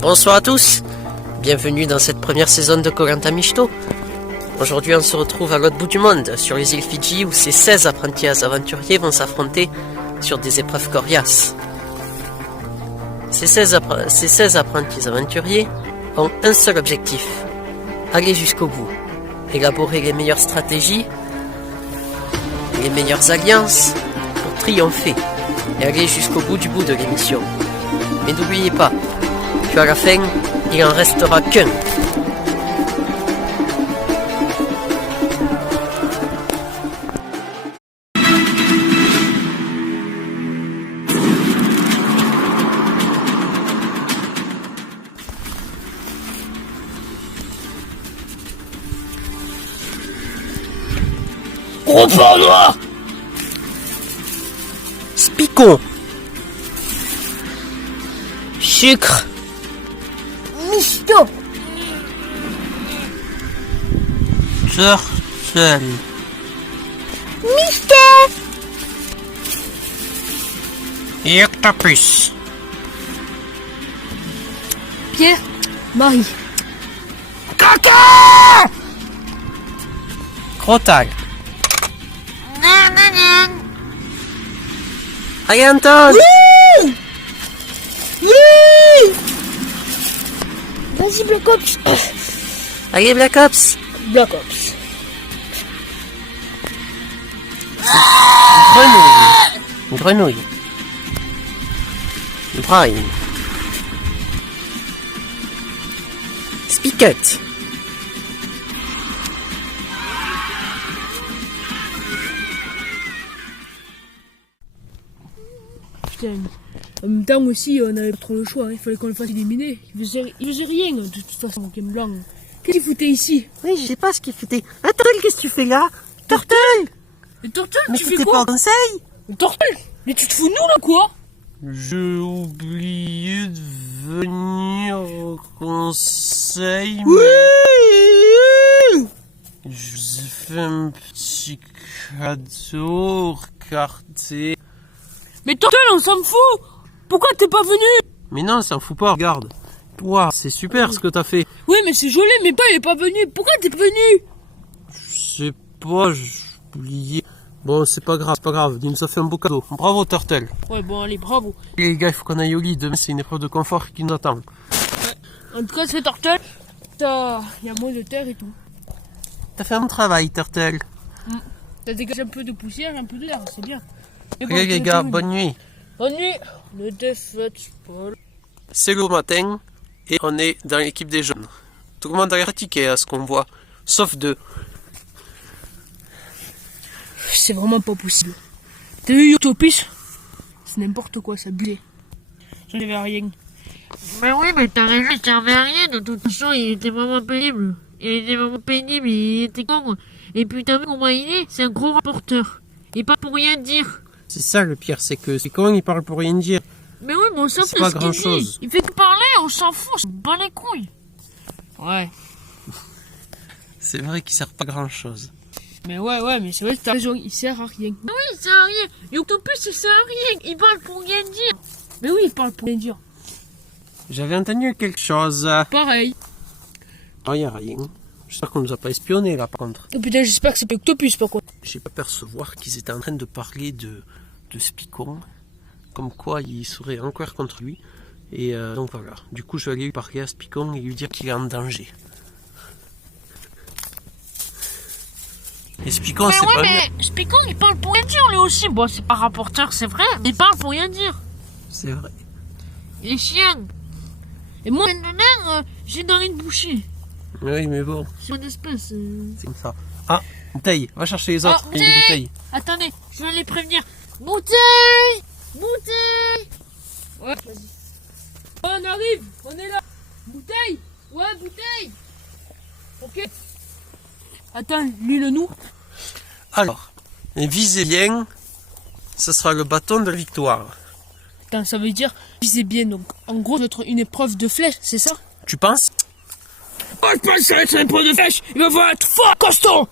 Bonsoir à tous, bienvenue dans cette première saison de Koh-Lanta Mishito. Aujourd'hui on se retrouve à l'autre bout du monde, sur les îles Fidji, où ces 16 apprentis aventuriers vont s'affronter sur des épreuves coriaces. Ces 16 apprentis aventuriers ont un seul objectif, aller jusqu'au bout, élaborer les meilleures stratégies, les meilleures alliances pour triompher et aller jusqu'au bout de l'émission. Mais n'oubliez pas qu'à la fin, il en restera qu'un. Gros porc noir! Spicon. Sucre. Mishito! Turtle. Mystère! Octopus. Pierre, Marie. Caca. Crotal. Allez Anton. Oui! Oui! Vas-y, Black Ops. Allez Black Ops. Black Ops. Grenouille. Brian. Spiket. Putain. En même temps aussi, on avait pas trop le choix, hein. Il fallait qu'on le fasse éliminer. Il faisait rien, de toute façon, Ken Blanc. Qu'est-ce qu'il foutait ici? Oui, je sais pas ce qu'il foutait. Turtle, qu'est-ce que tu fais là? Turtle. Et Tortel, Mais tu c'était fais pas quoi? au conseil? Tortel, mais tu te fous de nous là quoi? J'ai oublié de venir au conseil, Oui! mais je vous ai fait un petit cadeau recarté. Mais Tortel, on s'en fout! Pourquoi t'es pas venu? Mais non, ça en fout pas, regarde. Toi, c'est super ce que t'as fait. Oui, mais c'est joli, mais pas, il est pas venu. Pourquoi t'es pas venu? Je sais pas, j'ai oublié. Bon, c'est pas grave, il nous a fait un beau cadeau. Bravo, Turtle. Ouais, bon, allez, bravo. Les gars, il faut qu'on aille au lit. Demain, c'est une épreuve de confort qui nous attend. En tout cas, c'est Tortel. Il y a moins de terre et tout. T'as fait un bon travail, Turtle. T'as dégagé un peu de poussière, un peu d'air, c'est bien. Et bon, Ok, les tu gars, veux- bonne nuit. Bonne nuit. Ne défaites pas. C'est le matin et on est dans l'équipe des jeunes. Tout le monde a l'air fatigué à ce qu'on voit, sauf deux. C'est vraiment pas possible. T'as vu Utopis? C'est n'importe quoi, ça bullait. Ça n'avait rien. Mais oui, mais t'as raison, il servait à rien. De toute façon, il était vraiment pénible. Il était con. Et puis t'as vu comment il est? C'est un gros rapporteur. Et pas pour rien dire. C'est ça le pire, c'est que c'est quand il parle pour rien dire. Mais oui, mais on s'en C'est fout pas de ce qu'il grand-chose. dit. Il fait que parler, on s'en fout, on se bat les couilles. Ouais. C'est vrai qu'il sert pas grand chose. Mais ouais, mais c'est vrai que t'as raison, il sert à rien. Mais oui, il sert à rien. Utopus, il sert à rien. Il parle pour rien dire. Mais oui, il parle pour rien dire. J'avais entendu quelque chose. Pareil. Oh, y a rien. J'espère qu'on nous a pas espionné là par contre. Oh putain, j'espère que c'est pas Octopus par contre. J'ai pas percevoir qu'ils étaient en train de parler de Spicon. Comme quoi il serait encore contre lui. Et donc voilà. Du coup, je vais aller lui parler à Spicon et lui dire qu'il est en danger. Et Spicon, Mais c'est ouais, pas mais Spicon, il parle pour rien dire lui aussi. Bon, c'est pas rapporteur, c'est vrai. Il parle pour rien dire. C'est vrai. Il est chiant. Et moi, maintenant, j'ai dans une bouchée. Oui, mais bon, C'est une espèce. c'est comme ça. Ah, bouteille, va chercher les autres. Ah, Et une bouteille. Attendez, je vais les prévenir. Bouteille! Bouteille! Ouais, vas-y. On arrive, on est là. Bouteille. Ouais, bouteille. Ok. Attends, lui-le-nous. Alors, visez bien, ce sera le bâton de la victoire. Attends, ça veut dire visez bien. Donc, en gros, ça va être une épreuve de flèche, c'est ça? Tu penses? Oh, je pense que ça va être une épreuve de flèche. Il va falloir être fort, costaud.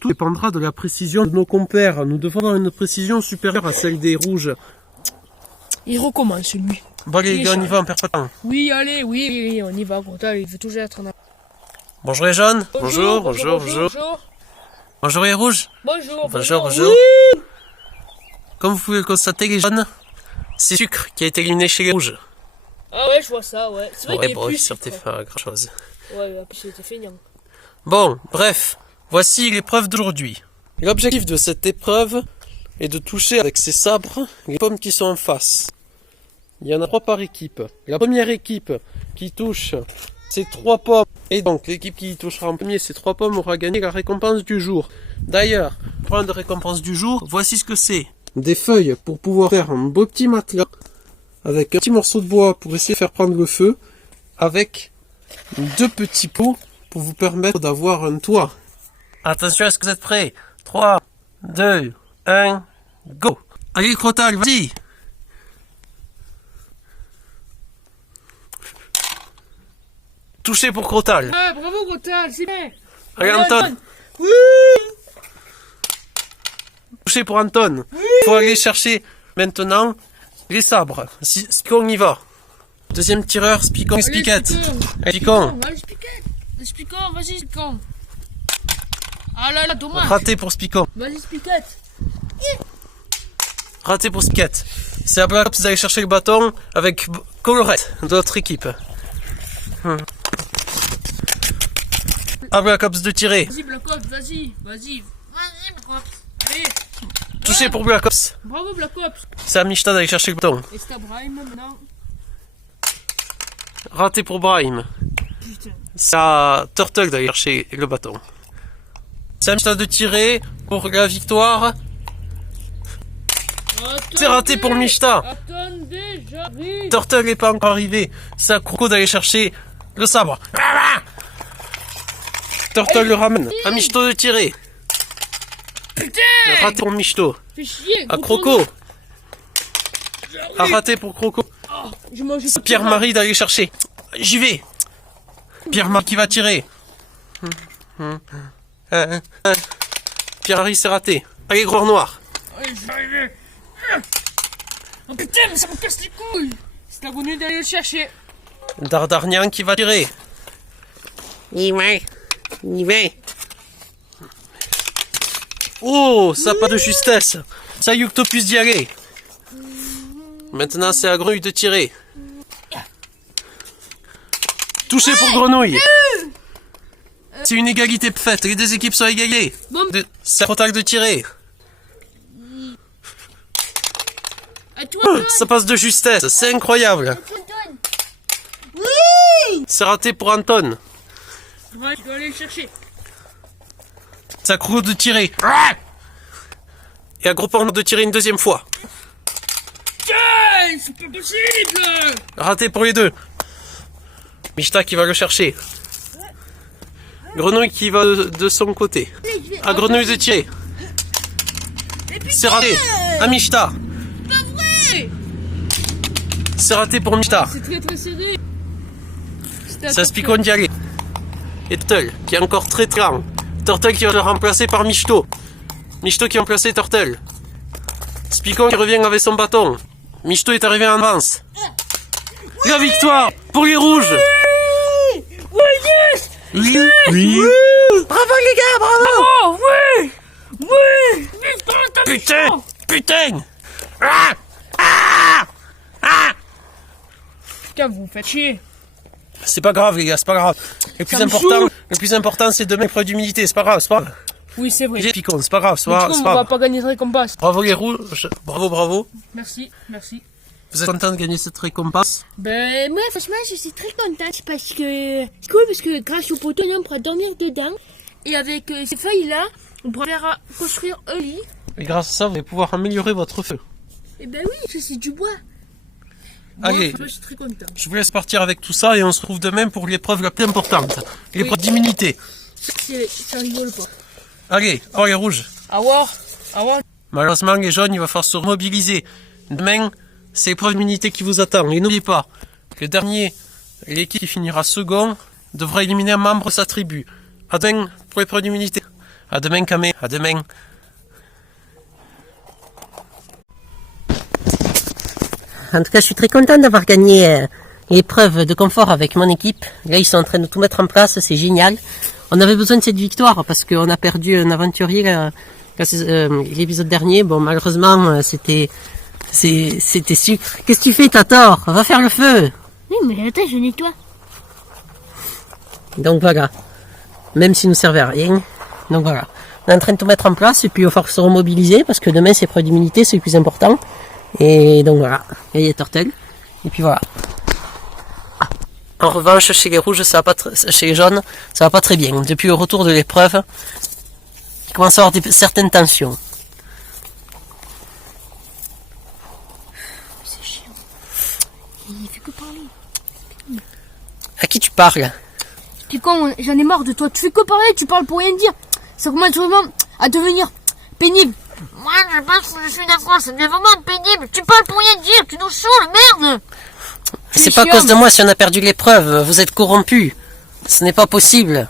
Tout dépendra de la précision de nos compères. Nous devons avoir une précision supérieure à celle des rouges. Il recommence, lui. Bon allez les gars, on y Charles. va, on perd pas de temps. Oui, allez, oui, on y va. Crottal, il veut toujours être en avant. Bonjour les jaunes. Bonjour. Bonjour les rouges. Bonjour. Comme vous pouvez le constater les jaunes, c'est Sucre qui a été éliminé chez les rouges. Ah ouais, je vois ça, ouais. C'est vrai Ouais, qu'il est bon, plus il sortait sucre. pas grand chose. Ouais, puis c'était feignant. Bon, bref, voici l'épreuve d'aujourd'hui. L'objectif de cette épreuve est de toucher avec ses sabres les pommes qui sont en face. Il y en a 3 par équipe. La première équipe qui touche ces 3 pommes, et donc l'équipe qui touchera en premier ces 3 pommes aura gagné la récompense du jour. D'ailleurs, point de récompense du jour, voici ce que c'est. Des feuilles pour pouvoir faire un beau petit matelas, avec un petit morceau de bois pour essayer de faire prendre le feu, avec 2 petits pots pour vous permettre d'avoir un toit. Attention, est-ce que vous êtes prêts? 3, 2, 1, go! Allez, Crottal, vas-y! Touché pour Crottal. Ouais, bravo, Crottal, c'est bien. Allez, Anton. Oui. Touché pour Anton. Il faut aller chercher maintenant les sabres. Spicon y va. Deuxième tireur, Spicon et Spiquette. Spicon. Allez, Spicon, vas-y, Spicon. Ah là là, dommage. Raté pour Spicon. Vas-y, Spiquette. Raté pour Spiquette. C'est à Black Ops d'aller chercher le bâton avec Colorette de l'autre équipe. À Black Ops de tirer. Vas-y, Black Ops, vas-y. Vas-y, Black Ops. Allez. Touché pour Black Ops. Bravo, Black Ops. C'est à Mishta d'aller chercher le bâton. Et c'est à Brahim maintenant. Raté pour Brahim. Putain. C'est à Turtle d'aller chercher le bâton. C'est à Mishta de tirer pour la victoire. C'est raté pour Mishta. Attendez, j'arrive. Turtle n'est pas encore arrivé. C'est à Croco d'aller chercher le sabre. Turtle le ramène. À Michto de tirer. Putain. Raté pour Michto. Fais chier. À Croco. À raté pour Croco. Je mange C'est Pierre-Marie d'aller chercher. J'y vais. Pierre-Marie qui va tirer. Pierre-Marie c'est raté. Allez, gros noir. Ouais, je vais arriver. Oh putain, mais ça me casse les couilles. C'est la bonne idée d'aller le chercher. Dardarnian qui va tirer. Il va. Oh, ça n'a pas de justesse. Ça y est, Octopus d'y aller. Maintenant, c'est à Grenouille de tirer. Touché pour Grenouille. C'est une égalité faite. Les 2 équipes sont égales. C'est à Crottal de tirer. À toi, Ça passe de justesse. C'est incroyable. C'est raté pour Anton. ouais, je dois aller le chercher. C'est à Croco de tirer. Et à Gros Porno de tirer une 2e fois. Tiens, c'est pas possible. Raté pour les 2. Mishta qui va le chercher. Grenouille qui va de son côté. À Grenouille de tirer. C'est raté. À Mishta. C'est raté pour Mishta. C'est très très serré. C'est à Spicon d'y aller. Et Turtle qui est encore très très lent. Turtle qui va le remplacer par Michto. Michto qui a remplacé Turtle. Spicon qui revient avec son bâton. Michto est arrivé en avance. La victoire pour les rouges. Oui, yes. Oui. Bravo les gars, bravo. Oh, oui. Oui. Putain. Putain. Putain, vous me faites chier. C'est pas grave les gars, c'est pas grave. Le plus important c'est de mettre preuve d'humilité, c'est pas grave, c'est pas grave. Oui, c'est vrai. J'ai Picon, c'est pas grave, c'est Mais pas du coup, grave. on va pas gagner de récompense. Bravo les rouges, bravo. Merci, merci. Vous êtes content de gagner cette récompense? Ben, moi, franchement, je suis très contente parce que c'est cool parce que grâce au poteau, on pourra dormir dedans. Et avec ces feuilles-là, on pourra faire construire un lit. Et grâce à ça, vous allez pouvoir améliorer votre feu. Et ben oui, ça c'est du bois. Allez, Moi, je suis très content. je vous laisse partir avec tout ça et on se retrouve demain pour l'épreuve la plus importante. L'épreuve d'immunité. Ça rigole pas. Allez, oh les rouges. Au revoir. Au revoir. Malheureusement, les jaunes, il va falloir se remobiliser. Demain, c'est l'épreuve d'immunité qui vous attend. Et n'oubliez pas, le dernier, l'équipe qui finira second, devra éliminer un membre de sa tribu. À demain pour l'épreuve d'immunité. À demain, Kamé. À demain. En tout cas, je suis très content d'avoir gagné l'épreuve de confort avec mon équipe. Là, ils sont en train de tout mettre en place, c'est génial. On avait besoin de cette victoire parce qu'on a perdu un aventurier l'épisode dernier. Bon, malheureusement, c'était sucre. Qu'est-ce que tu fais, t'as tort? Va faire le feu. Oui, mais attends, je nettoie. Donc voilà. Même s'il ne nous servait à rien. Donc voilà. On est en train de tout mettre en place et puis il va falloir se remobiliser parce que demain c'est preuve d'immunité, c'est le plus important. Et donc voilà. Il y a les tortelles. Et puis voilà. En revanche, chez les rouges, ça va pas chez les jaunes, ça va pas très bien. Depuis le retour de l'épreuve, il commence à y avoir certaines tensions. C'est chiant. Il fait que parler. À qui tu parles? Puis quand j'en ai marre de toi, tu fais que parler, tu parles pour rien dire. Ça commence vraiment à devenir pénible. Moi, je pense que je suis d'accord, ça devient vraiment pénible. Tu parles pour rien dire, tu nous saoules, merde. C'est pas à cause de moi si on a perdu l'épreuve, vous êtes corrompus. Ce n'est pas possible.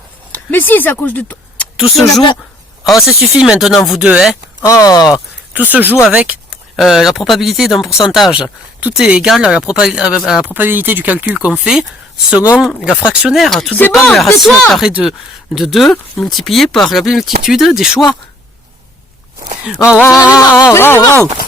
Mais si, c'est à cause de toi. Tout se joue... Oh, ça suffit maintenant, vous deux, hein. Oh, tout se joue avec la probabilité d'un pourcentage. Tout est égal à la probabilité du calcul qu'on fait selon la fractionnaire. Tout dépend de la racine carrée de 2 multiplié par la multitude des choix. Oh,